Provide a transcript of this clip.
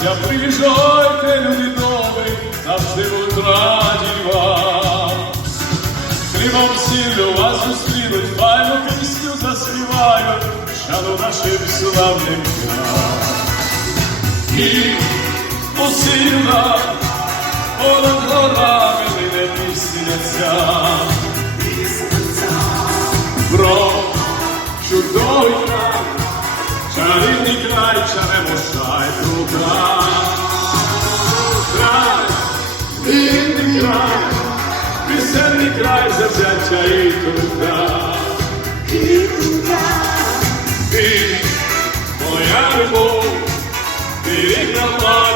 щастя, приїжджайте, люди добрі, завжди будуть раді вам. Хлібом сіллю вас зустрінуть, файну пісню заспівають, шану нашим славним дням. І усі понад чарівний край, чаремо шай край. Дивний край, пісенний край завзяття і труда. І труда. Ти, моя любов, ти рідна матір